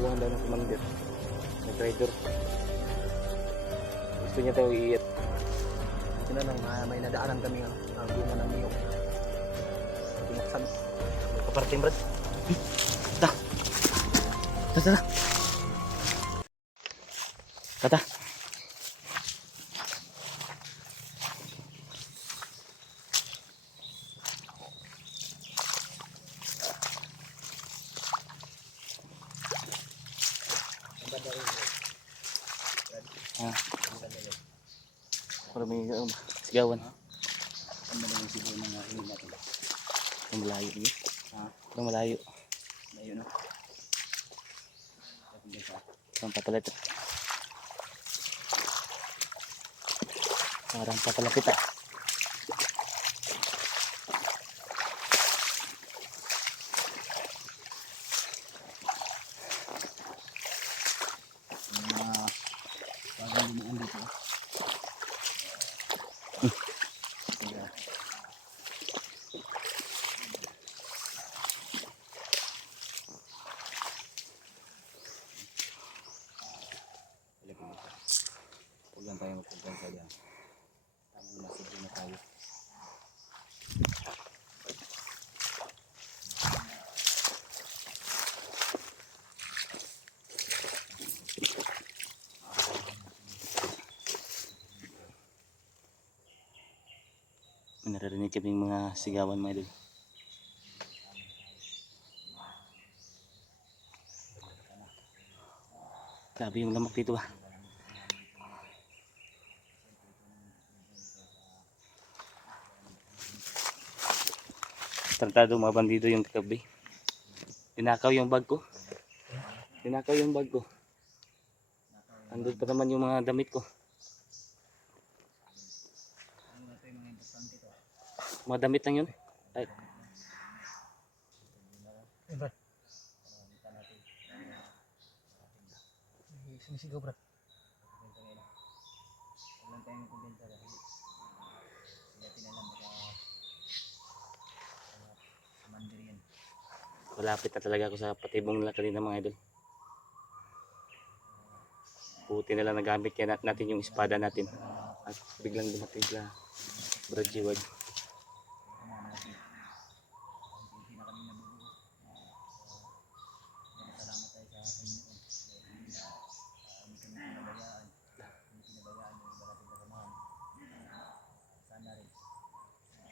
tauhan daw ng commander. Nag-rider. Gusto niya daw iiyak. Ito na lang, may nadaanan kami ang bunga ng niyok. Pinaksan. Kaparting Brad. Tata. Tata. Tata. Para may sigawan. Ang malayo siguro ng hingin natin. Ang malayo niya. Ang malayo. Malayo no? Ang papalapit. Parang papalapit ah. Parang lumuan dito. Huwag lang tayo magpunta dyan. Tamang masigil na tayo. Naririnig kami yung mga sigawan mga idol. Grabe yung lamok dito ah. Tratado mga bandido yung kagabi. Tinakaw yung bag ko. Tinakaw yung bag ko. Andun pa naman yung mga damit ko. Mga damit lang yun. Ay. Sumisigaw bro. Malapit na talaga ako sa patibong nila kanina mga idol. Buti na lang nagamit kaya natin yung espada natin. At biglang dumating sila Brad Jiwag.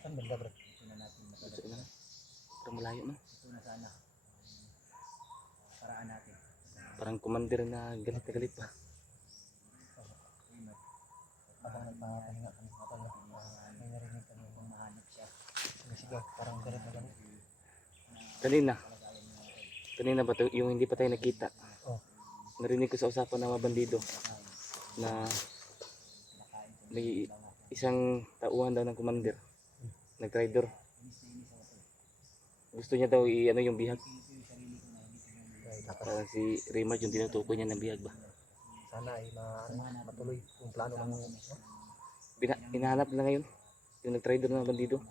Saan banda bro? Parang malayo no? Ito na sana. Paraan natin. Parang commander na galit na galit pa. Habang nagpapahinga kami sa pala, may narinig kami kung mahanap siya. Sumisigaw, parang galit na galit. Kanina ba yung hindi pa tayo nakita? Oh. Narinig ko sa usapan ng mga bandido na may isang tauhan daw ng commander. Nag-rider. Gusto niya daw i-ano yung bihag. Parang si Raymond yung tinutukoy niya ng bihag ba? Sana ay matuloy yung plano ng Hinahanap na ngayon yung nag-rider ng bandido.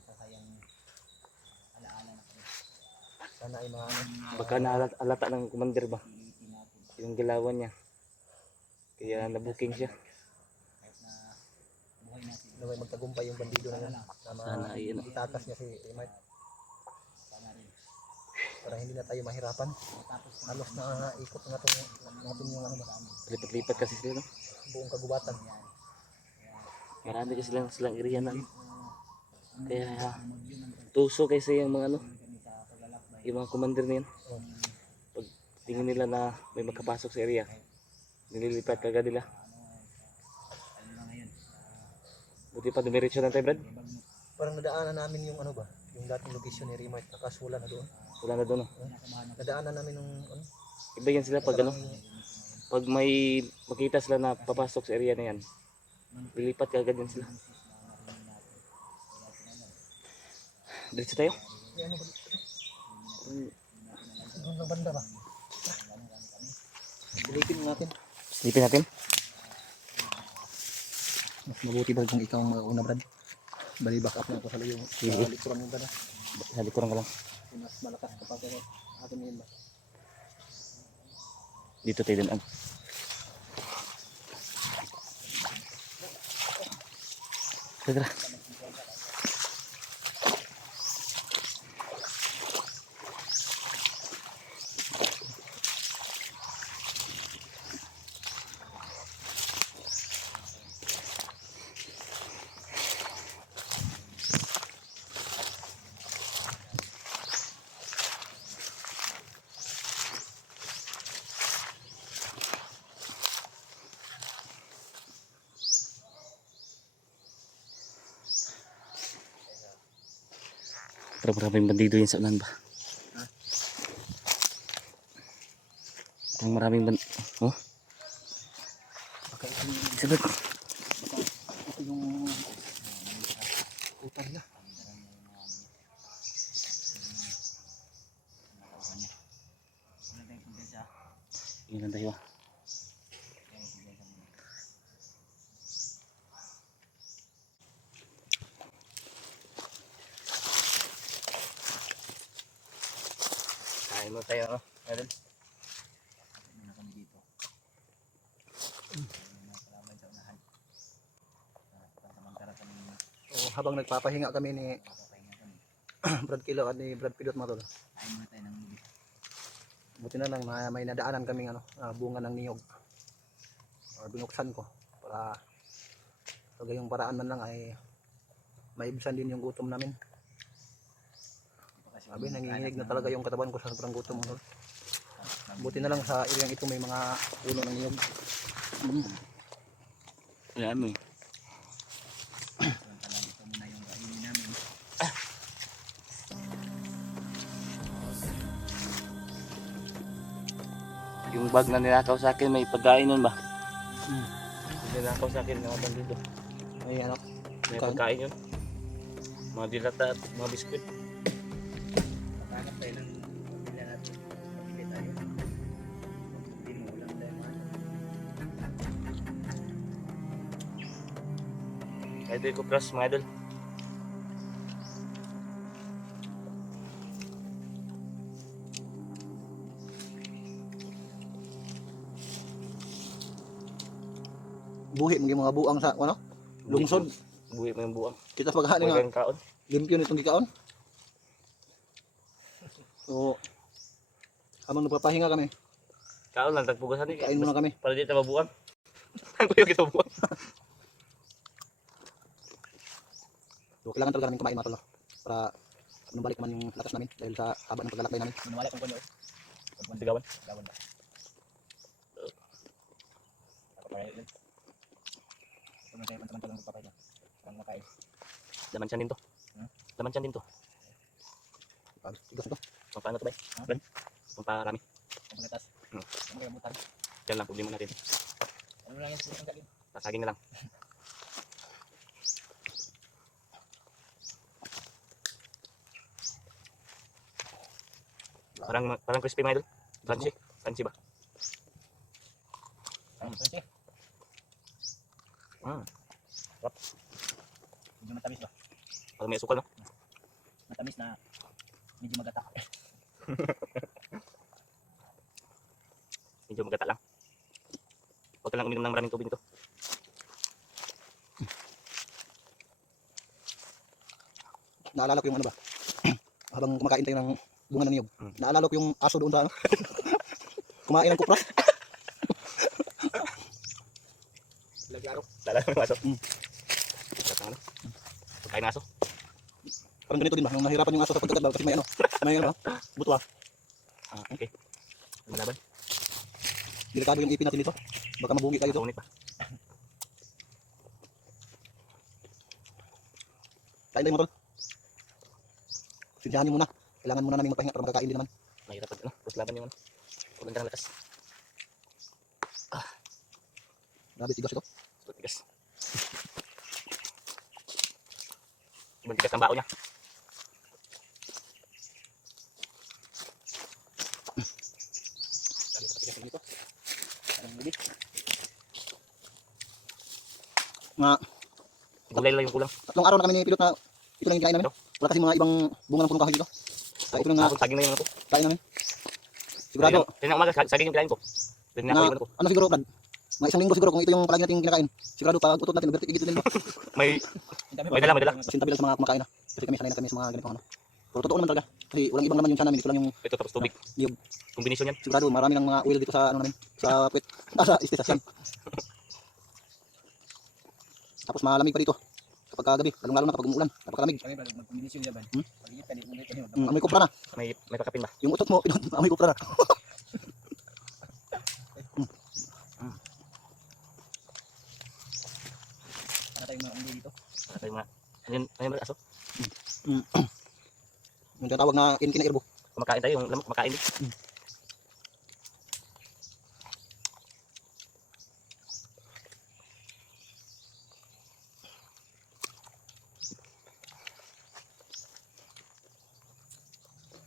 sana ay Baka nahalata ng commander ba yung gilawan niya, kaya nabuking siya. naway magtagumpay yung bandido na yan. Sana ay itakas niya si Raymond para hindi na tayo mahirapan. Halos na ikot na natin yung ano ba, lipat-lipat kasi sila no? buong kagubatan. Marami kasi silang area na kaya tuso kasi yung mga ano, yung mga commander na yan. Pag tingin nila na may magkapasok sa area, nililipat kagad nila. Buti pa dumiretso lang tayo Brad. Parang nadaanan namin yung ano ba, yung dating location ni Raymond, takas wala na doon. Wala na doon no? Nadaanan namin yung ano, Iba yan sila pag ano, pag may makita sila na papasok sa area na yan, lilipat kagad yan sila. Diretso tayo? ano ba doon na banda ba? Silipin natin. Silipin natin? Mas mabuti ba kung ikaw ang mauna Brad? Bali back up na ako sa likuran mo ba na? Sa likuran ka lang. Mas malakas kapag atin yun ba? Dito tayo din. Tara. Pero maraming bandido yun sa ulan ba? Ang maraming oh, Okay, ito sabag. yung utar niya. Yun lang tayo. Kain mo tayo, no? Meron. Muna kami dito. Salamat sa unahan. Pansamantala kami. Habang nagpapahinga kami ni Brad Kilo at ni Brad Pilot mga tol. Kain muna tayo ng lubi. Buti na lang na may nadaanan kaming bunga ng niyog. Or binuksan ko para sa gayong paraan man lang ay maibsan din yung gutom namin. Sabi, nanginginig na talaga yung katawan ko sa sobrang gutom. Buti na lang sa ilang ito may mga puno ng niyog. Ayan mo. Yung bag na nilakaw sa akin, may pagkain nun ba? Nilakaw sa akin, mga bandido. May ano? May pagkain yun. Mga dilata at mga biskwit. Hanap tayo ng pamilya natin. Pamilya tayo. Pinulang tayo mga. Idol ko plus mga idol. Buhi mga mga buang sa ano? Lungsod. Buhi mo yung buwang. Kita paghani nga. Buhay kaon. Limpyo nitong gikaon. So habang nagpapahinga kami, Kaon lang, tagpugasan eh. kain muna kami. Para di tayo mabuwang. Ang kuyo kita mabuwang. So kailangan talaga namin kumain mga tol, para balik naman yung lakas namin dahil sa haba ng paglalakbay namin. Manwala kung kunyo. Sigawan. Gawan ba? Kapapayag lang. Kung tayo pantamantalang magpapayag lang. Pang makain. Laman siya din to. Laman siya din to. Tigas na to. Paano to ba? Ben? Pamparami. Kung pagkatas. Ano kaya butan? Yan lang, problema natin. Ano lang yung sulit ang galin? Pasagin na lang. Parang crispy mga idol. Crunchy. Crunchy ba? Ano yung sulit? Medyo matamis ba? Parang may asukal, no? Matamis na medyo magatak. Medyo magata lang. Huwag ka lang uminom ng maraming tubig nito. Naalala ko yung ano ba? Habang kumakain tayo ng bunga ng niyog. Naalala ko yung aso doon sa ano. Kumain ng kupra. Lagyaro. Lala ng aso. Ano? Pagkain ng aso. Parang ganito din ba? Nung nahirapan yung aso sa pagkagat daw kasi may ano. May ano ba? Buto ba? Okay. Malaban. Delikado yung ipin natin dito. Baka mabugi tayo dito. Kaunit pa. Kain tayo mo tol. Sinyahan nyo muna. Kailangan muna namin magpahinga para makakain din naman. Mahirap pag ano. Tapos laban yung ano. Walang karang lakas. Grabe tigas ito. Tigas. Ibang tigas ang bao niya. Grabe patigas dito. Parang hindi. Nga, Gulay lang yung kulang. tatlong araw na kami ni Pilot na ito lang yung kinain namin. Wala kasi mga ibang bunga ng punong kahoy dito. Ito lang nga Ako saging na yung ano. kain namin. Sigurado, Tingnan umaga, saging yung kinain ko. Pwede na ako Na, iwan ko. ano siguro, Brad? Mga isang linggo siguro kung ito yung palagi nating kinakain. Sigurado pag utot natin, bertik din ba? May dala, may dala. Sintabi lang sa mga kumakain na. Kasi kami sanay na kami sa mga ganitong ano. Pero totoo naman talaga. Kasi walang ibang laman yung tiyan namin. Ito lang yung Ito tapos tubig. niyog. Kombinasyon yan. Sigurado marami ng mga oil dito sa ano namin. Sa puwet. Sa istis, sa tiyan. Tapos malamig pa dito. Kapag kagabi, lalong-lalo na kapag umuulan. Napakalamig. Kami brad, magkombinasyon dyan ba? Pag-iit ka, di mo dito. Amoy kopra na. May pakapin ba? Yung utot mo, amoy kopra na. Para tayong mga unggoy dito. Ano yung mga, ano yung aso? Yung tinatawag na kinkin-irbo. Kumakain tayo, yung lamok kumakain din.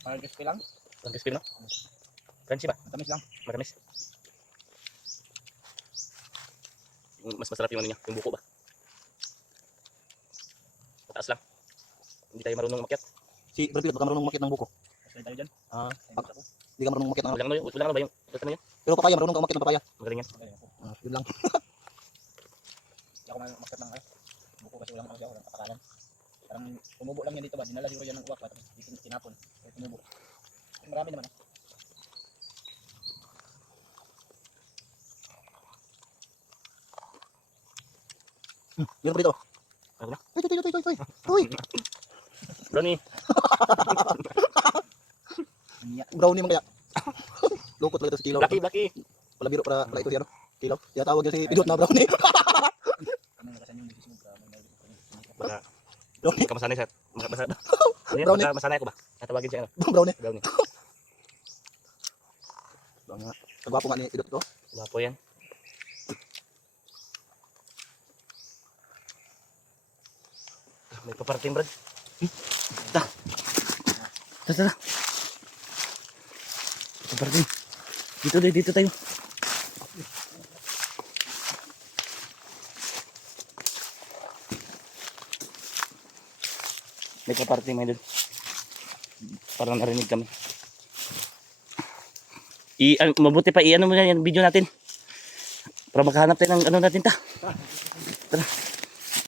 Para crispy lang. Ang crispy, no? Crunchy ba? Matamis lang. Matamis. Mas masarap yung ano niya, yung buko ba? Mataas lang. Hindi tayo marunong umakyat. Si Brad Pitt, baka marunong umakyat ng buko. Mas tayo dyan. Ah, Ay, gusto ko. hindi ka marunong umakyat ng ano. Wala na ba yung ito na yan? Pero papaya, marunong ka umakyat ng papaya. Magaling yan. Okay, ako. Yun lang. Hindi ako mamakit ng ano. Buko kasi walang kasi ako, walang kapakalan. Parang tumubo lang yan dito ba? Dinala siguro yan ng uwak ba? Tapos tinapon. Kaya tumubo. Marami naman ah. Meron pa dito. Ano na? Uy! Brownie. Niya. Brownie man kaya. Lukot lang ito si Kilaw. Blacky. Wala biro para ito si ano. Kilaw. Kaya tawag niya si Pidot na brownie. Kami nakasan yung business mo. Baka, Brownie. hindi ka masanay sa, ano yan? Brownie. Baka masanay ako ba? Natawagin siya ano? Brownie. Brownie. Kagwapo nga ni Pidot ko. Wapo yan. May paparting, Brad. Tara. Paparting. Dito tayo. May paparting, may doon. Parang narinig kami. Mabuti pa i-ano mo na yung video natin. Para makahanap tayo ng ano natin ta. Tara.